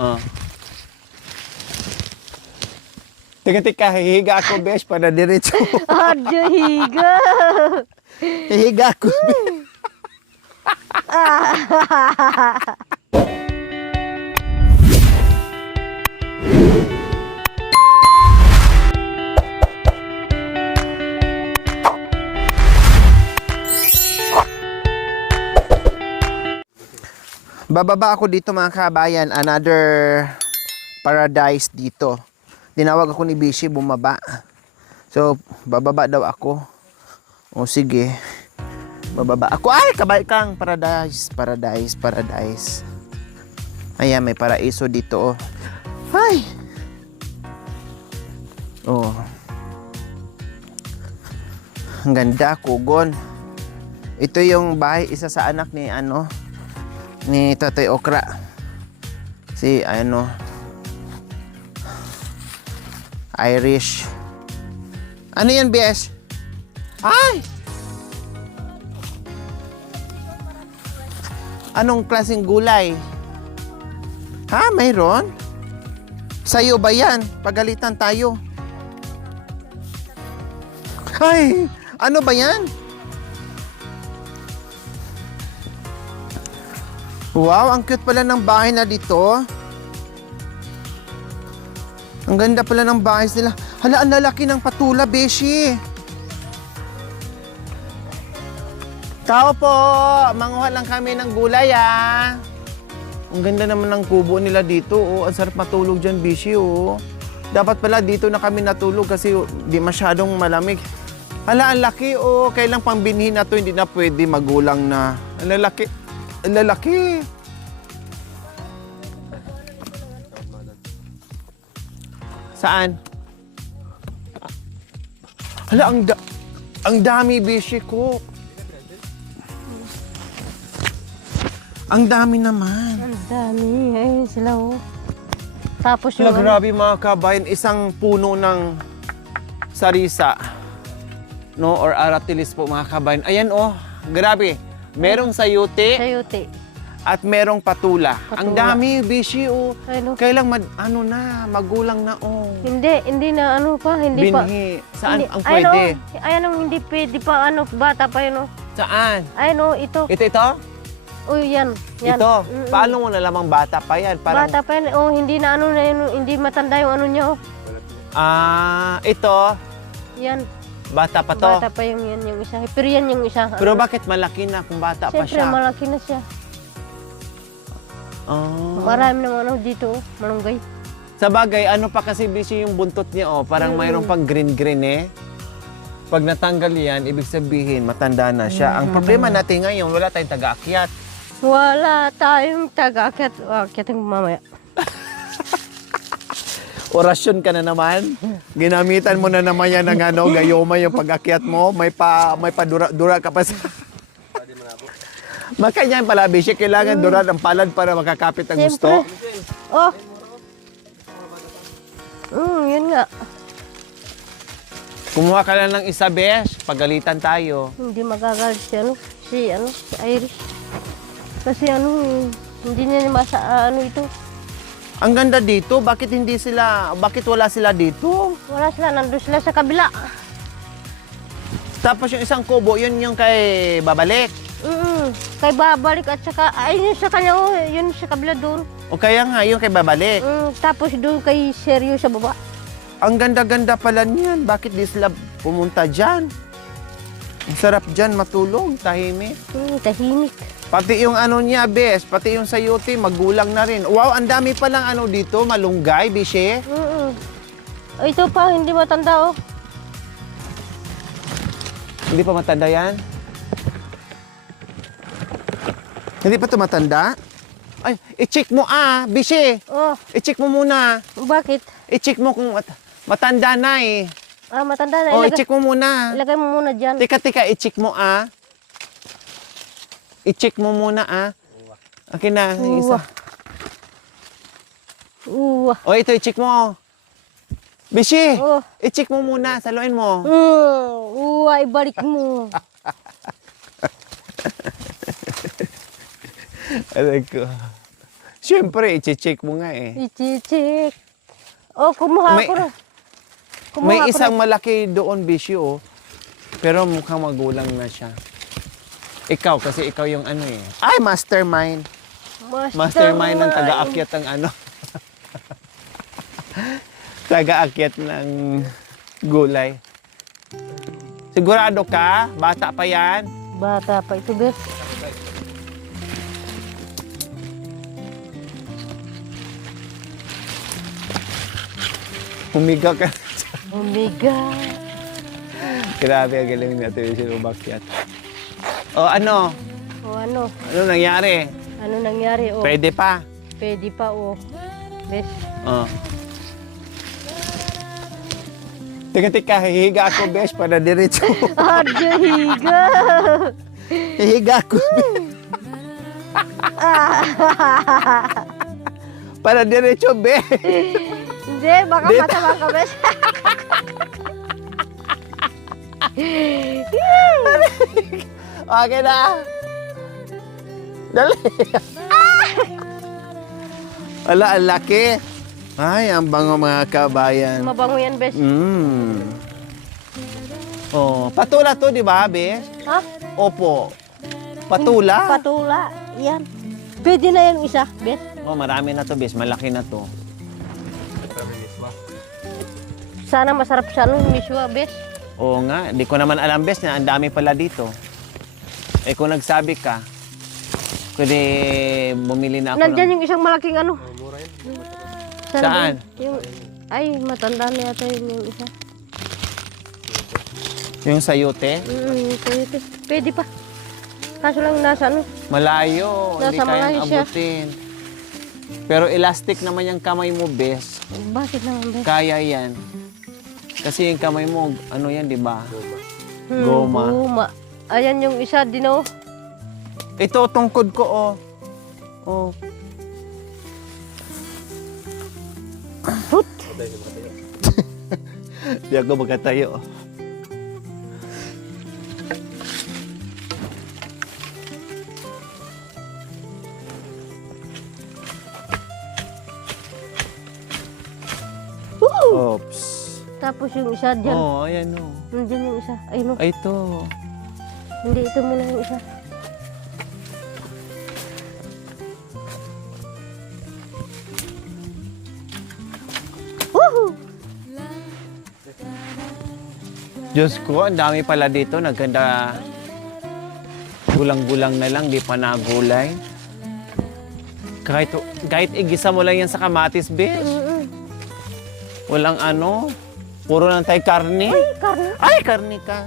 Oh. Tika, hihiga ako, besh, para diretso. Adyo higa. Hihiga ako, besh. Bababa ako dito mga kabayan, another paradise dito. Tinawag ako ni Bishi bumaba. So, bababa daw ako. O sige. Bababa ako. Ay, kabay kang paradise. Ayan, may paraiso dito. Oh. Ay. Oh. Ang ganda, kugon. Ito yung bahay, isa sa anak ni ni Tatay Okra. Si Irish. Ano yan, BS? Ay! Anong klaseng gulay? Ha, mayroon? Sa'yo ba yan? Pagalitan tayo. Ay! Ano ba yan? Wow, ang cute pala ng bahay na dito. Ang ganda pala ng bahay nila. Hala, ang lalaki ng patula, Beshi. Tao po, manguha lang kami ng gulay, ah. Ang ganda naman ng kubo nila dito, oh. Ang sarap matulog dyan, Beshi, oh. Dapat pala dito na kami natulog kasi di masyadong malamig. Hala, ang laki, oh. Kailang pang binhi na to, hindi na pwede, magulang na. Ang lalaki. Ang lalaki. Saan? Hala, ang dami, Bishi ko. Ang dami naman. Ang dami. Ayun sila, oh. Tapos Hala, yung grabe mga kabayan. Isang puno ng sarisa. No? Or aratilis po mga kabayan. Ayan, oh. Grabe. Merong sayote. sayote. At merong patula. Ang Patula. dami, Bishi, oh. Ano? Kailang magulang na, oh. Hindi na ano pa, hindi pa. Binhi. Saan Hindi- ang pwede? Ayan ang hindi pwede pa, bata pa yun, oh. Saan? Ayun, oh, ito. Ito? Uy, yan. Ito? Mm-mm. Paano mo nalamang bata pa yan? Parang, Bata pa yan, oh, hindi na ano na yun, hindi matanda yung ano niya, oh. ito, Yan. bata pa to. Bata pa yung yan, yung isa. Pero yan yung isa. Pero bakit malaki na kung bata pa Siyempre, siya? malaki na siya. Marami naman ano dito, oh, malunggay. Sa bagay, ano pa kasi busy yung buntot niya, oh. Parang mayroon pang green-green, eh. Pag natanggal yan, ibig sabihin, matanda na siya. Ang problema natin ngayon, wala tayong taga-akyat. Wala tayong taga-akyat. Akyatin ko mamaya. Orasyon ka na naman. Ginamitan mo na naman yan ng gayoma yung pag-akyat mo. May padura ka pa sa... Makanya pala, Bishi, kailangan duran ang palad para makakapit ang gusto. Oh. Yun nga. Kumuha ka lang ng isa, Besh. Pagalitan tayo. Hindi magagalit si Irish. Kasi hindi niya masa ito. Ang ganda dito. Bakit wala sila dito? Wala sila, nandun sila sa kabila. Tapos yung isang kubo, yun yung kay babalik. Kay babalik at saka, ayun sa kanya, oh, yun sa kabila doon. O kaya nga, yung kay babalik. Tapos doon kay Seryo sa baba. Ang ganda-ganda pala niyan. Bakit di sila pumunta dyan? Ang sarap dyan matulog, tahimik. Tahimik. Pati yung niya, Bes, pati yung sayote, magulang na rin. Wow, ang dami palang dito, malunggay, Bishe. Ito pa, hindi matanda, oh. Hindi pa matanda yan? Hindi pa ito matanda? Ay, i-check mo Bishe. Oh, I-check mo muna. bakit? I-check mo kung matanda na eh. Matanda na. Oh, i-check mo muna. Ilagay mo muna dyan. Teka, i-check mo I-check mo muna Akin na, yung isa. Oh, ito, i-check mo. Bishi, i-check mo muna, saluin mo. Ibalik mo. Aray ko. Siyempre, i-check mo nga eh. Ichichik. Oh, kumuha May- ko na. May Kumuha ko isang na. malaki doon, Bisyo, oh. Pero mukhang magulang na siya. Ikaw, kasi ikaw yung ano eh. Ay, mastermind. Mastermind ng taga-akyat ng ano. Taga-akyat ng gulay. Sigurado ka? Bata pa yan? Bata pa ito, bes. Humiga ka. Omega. Grabe, ang galing natin yung umakyat. O ano? O ano? Ano nangyari? Ano nangyari? O, Pwede pa. pwede pa, o. Bes. Oh. Tika, hihiga ako, besh, para diretso. Arjo higa. Hihiga ako. Para diretso, besh. Hindi, baka Dito. masama ka, bes. Okay na. Dali. Wala, ang laki. Ay, ang bango mga kabayan. Mabango yan, bes. Mm. Oh, patula to, di ba, besh? Ha? Opo. Patula? Patula. Yan. Pwede na yung isa, bes. Oh, marami na to, besh. Malaki na to. Sana masarap siya nung miswa, bes. Oo nga, di ko naman alam, besh, na ang dami pala dito. Eh, kung nagsabi ka, kundi bumili na ako Nandyan yung isang malaking ano. Sana Saan? ba yung, ay, matanda na yata yung isa. yung sayote. Pwede, pwede pa. Kaso lang nasa ano. Malayo, hindi Nasa kayang malayo siya. abutin. Pero elastic naman yung kamay mo, besh. Bakit naman, bes? Kaya yan. Kasi yung kamay mo, ano yan, di ba? Hmm, Goma. Goma. Ayan yung isa din, oh. Ito, tungkod ko, oh. Oh. Hut! Di ako magkatayo. Oops. Tapos yung isa dyan. Oh, ayan, oh. Nandyan yung isa. Ay, no. Ay, ito. Hindi, ito muna yung isa. Woohoo! Diyos ko, ang dami pala dito. Nagkanda gulang-gulang na lang, di pa nagulay. Kahit igisa mo lang yan sa kamatis, besh. Walang ano. Puro na tayo karne. Ay, karne. Ay, karne ka.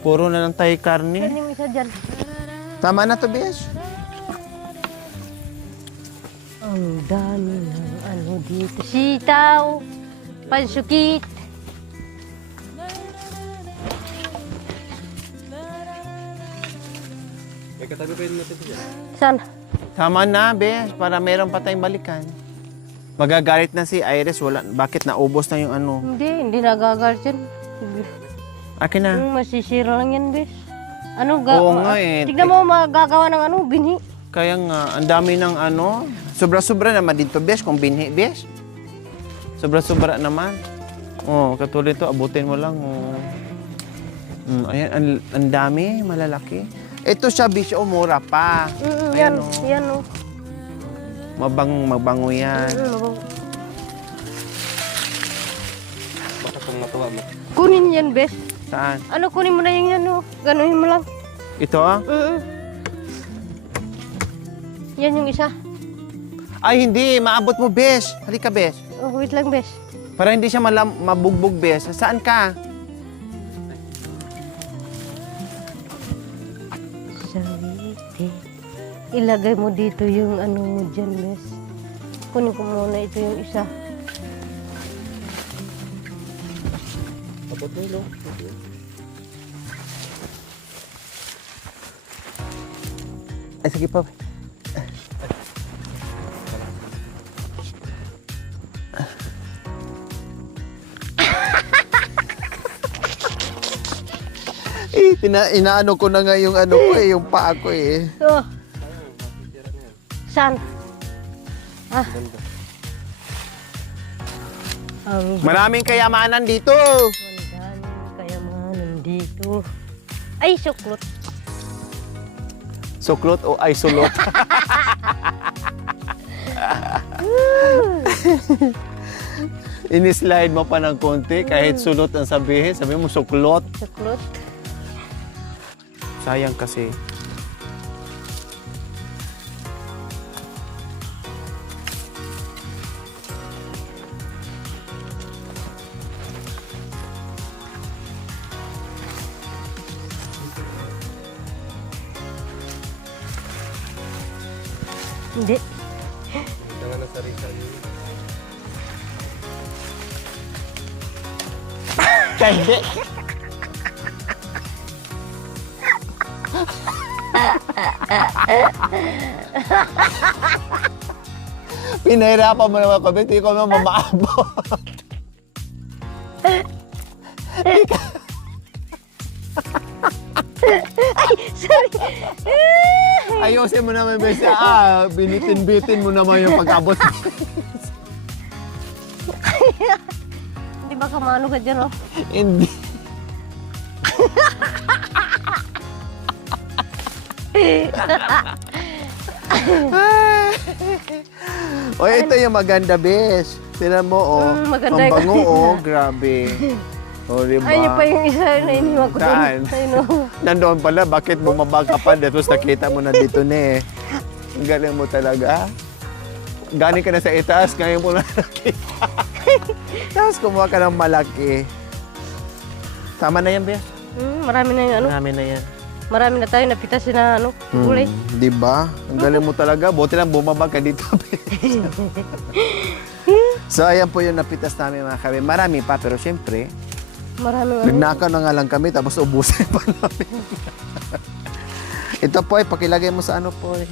Puro na lang tayo Yan karne. yung isa dyan. Tama na to, besh. Ang dami ng ano dito. Sitaw. Pansukit. May katabi pa yun natin dyan. Saan? Tama na, besh. Para meron pa tayong balikan. Magagalit na si Iris. Wala. Bakit naubos na yung ano? Hindi nagagal dyan. Akin na. Masisira lang yan, bes. Ano, Oo nga eh. Tignan mo magagawa ng ano, binhi. Kaya nga, ang dami ng ano. Sobra-sobra naman dito, besh. Kung binhi, besh. Sobra-sobra naman. Oh, katulad ito, abutin mo lang. Oh. Ayan, ang dami, malalaki. Ito siya, besh, oh, mura pa. Yan, Ayan, oh. yan, oh. Mabango yan. Baka kung natuwa mo. Kunin yan, bes. Saan? Ano, kunin mo na yung yan, oh. Ganuhin mo lang. Ito, ah? Yan yung isa. Ay, hindi. Maabot mo, besh. Halika, besh. Oh, wait lang, bes. Para hindi siya mabugbog, besh. Saan ka? Sawite. Ilagay mo dito yung ano mo dyan, bes. Kunin ko muna ito yung isa. Abot mo yun, no? Ay, sige pa. Inaano ko na nga yung ano ko eh, yung paa ko eh. Oh. Saan? Ah. Ganda. Ang Maraming kayamanan dito. gandang kayamanan dito. Ay, suklot. Suklot o ay sulot? Ini-slide mo pa ng konti kahit sulot ang sabihin. Sabi mo suklot. Suklot. Sayang kasi. Hindi. Ito nga na sari-sari. Hindi. Pinahirapan mo naman kami, hindi ko naman mamaabot. Ayusin mo naman, Bes. Binitin-bitin mo naman yung pag-abot. Hindi ba kamano ka dyan, oh? Hindi. O, ito yung maganda, Bes. Tignan mo, oh. Maganda Ang yung- bango, oh. Grabe. O, diba? Ayun pa yung isa na iniwan ko doon. Saan? Ayun, oh. Nandoon pala, bakit bumaba ka pa? Tapos nakita mo na dito na eh. Ang galing mo talaga. Galing ka na sa itaas, ngayon mo na nakita. Tapos kumuha ka ng malaki. Tama na yan, Bes. Marami na yung ano. Marami na yan. Marami na tayo napitasin na ano, gulay. Di ba? Ang galing mo talaga. Buti lang bumaba ka dito, Bes. So, ayan po yung napitas namin mga kami. Marami pa, pero syempre, Marami ano. nagnakaw na nga lang kami, tapos ubusin pa namin. Ito po ay pakilagay mo sa ano po eh.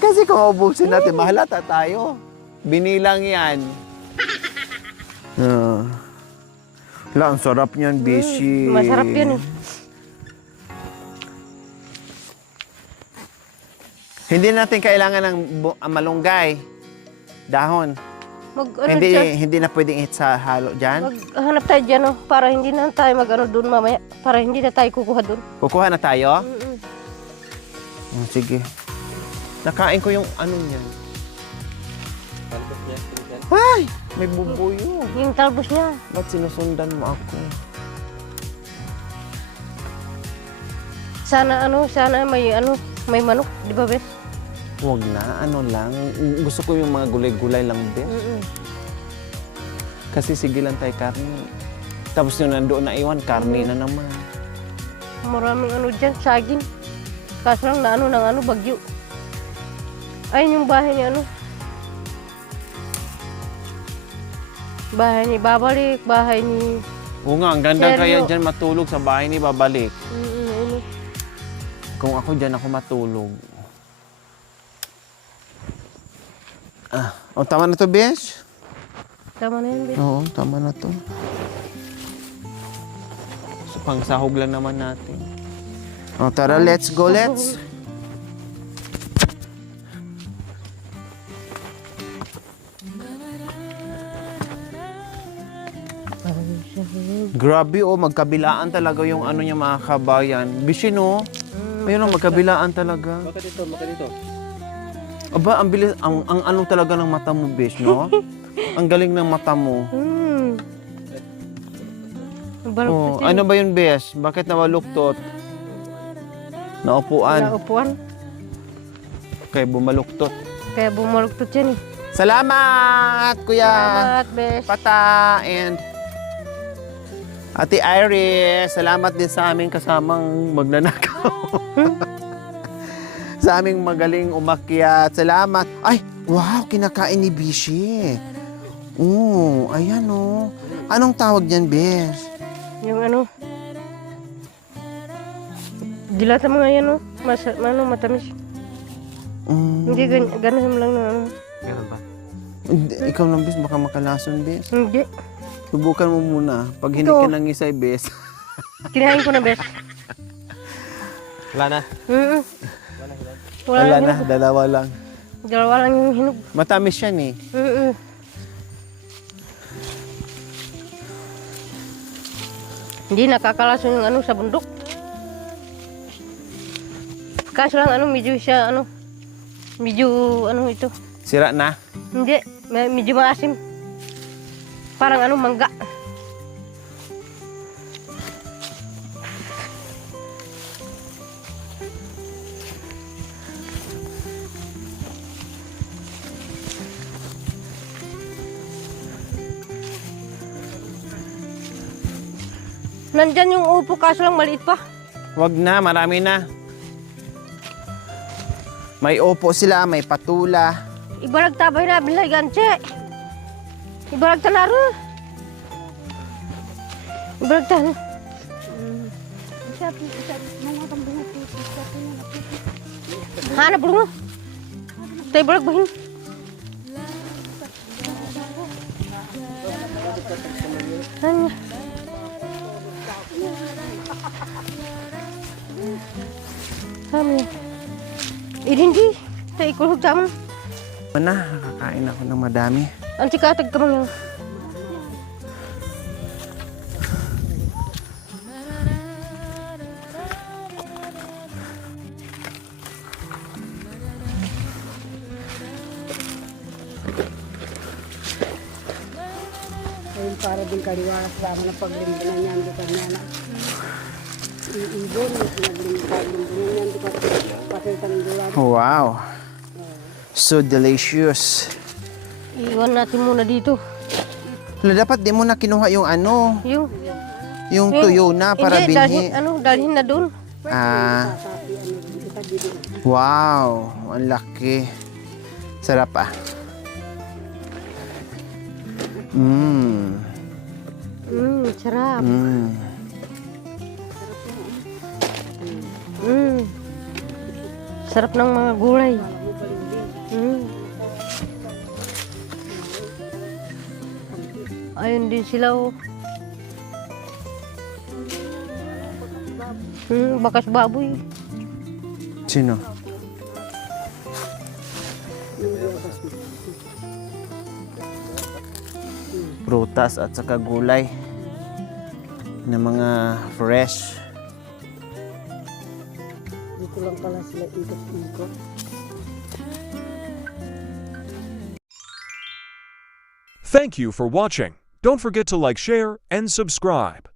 Kasi kung ubusin natin, mahalata tayo. Binilang yan. Wala, ang sarap niyan, Bishi. Masarap yan eh. Hindi natin kailangan ng malunggay. Dahon. Hindi na pwedeng ihit sa halo dyan. Maghanap tayo dyan, oh, para hindi na tayo mag-ano doon mamaya. Para hindi na tayo kukuha doon. Kukuha na tayo? Sige. Nakain ko yung ano niyan. Talbos niya. Yan. Ay! May bubuyo. Yung talbos niya. Ba't sinusundan mo ako? Sana may manok, di ba, Bes? Huwag na, ano lang. Gusto ko yung mga gulay-gulay lang din. Kasi sige lang tayo karne. Tapos yung nandoon na iwan, karne na naman. Maraming ano dyan, saging. Kaso lang na ano, bagyo. Ayun yung bahay ni ano. Bahay ni Babalik, bahay ni... Oo nga, ang ganda Seryo. kaya dyan matulog sa bahay ni Babalik. Ano. Kung ako dyan, ako matulog. O, tama na to, Besh? Tama na yan, Bes. Oo, tama na to. So, pang sahog lang naman natin. O, tara, let's go, let's. Grabe, oh, magkabilaan talaga yung ano niya, mga kabayan. Bishi, no? Ayun, oh, magkabilaan talaga. Baka dito, baka dito. Aba, ang bilis, ang ano talaga ng mata mo, Bish, no? Ang galing ng mata mo. Oh, ano ba yun, Bish? Bakit nawaluktot? Naupuan. Naupuan. Kaya bumaluktot. Kaya bumaluktot yan eh. Salamat, Kuya Salamat, Bes. Pata and Ate Iris. Salamat din sa aming kasamang magnanakaw. Sa aming magaling umakyat. Salamat. Ay, wow, kinakain ni Bishi. Ayan oh. Anong tawag niyan, Bes? Yung ano. Dilata mo nga yan, oh. Matamis. Hindi, ganahin mo lang na ano. Meron ba? Ikaw lang, Bes, baka makalason, Bes. Hindi. Subukan mo muna. Pag hindi Ito. ka nang isay, Bes. Kinain ko na, Bes. Wala na. Mm-mm. Wala na, dalawa lang. Dalawa lang yung hinog. Matamis yan eh. Mm-mm. Hindi nakakalason yung ano sa bundok. Kaso lang medyo siya medyo ito. Sira na. Hindi, medyo maasim. Parang mangga. Nandyan yung upo, kaso lang maliit pa. Wag na, marami na. May opo sila, may patula. Ibarag tabay na bilay ganche. Ibarag tanaro. Ibarag tan. Hanap bungo. Tay ibarag bahin. Hanya. Kami. Hindi. Tay ikulog taman. Na, nakakain ako ng madami. Ang sikatag ka man yung. Ayun para din kaliwalas lamang na paglimbunan niyan di kanya na. Ibon paglimbunan niyan di patay tandulan. Wow. So delicious. Iwan natin muna dito. Wala, dapat di mo na kinuha yung yung tuyo na para hindi, binhi. dalhin na doon. Ah. Wow, ang laki. Sarap ah. Sarap. Sarap ng mga gulay. Ayun din sila oh. Bakas baboy. Sino? Prutas at saka gulay na mga fresh. Dito lang pala sila ikot-ikot. Thank you for watching. Don't forget to like, share, and subscribe.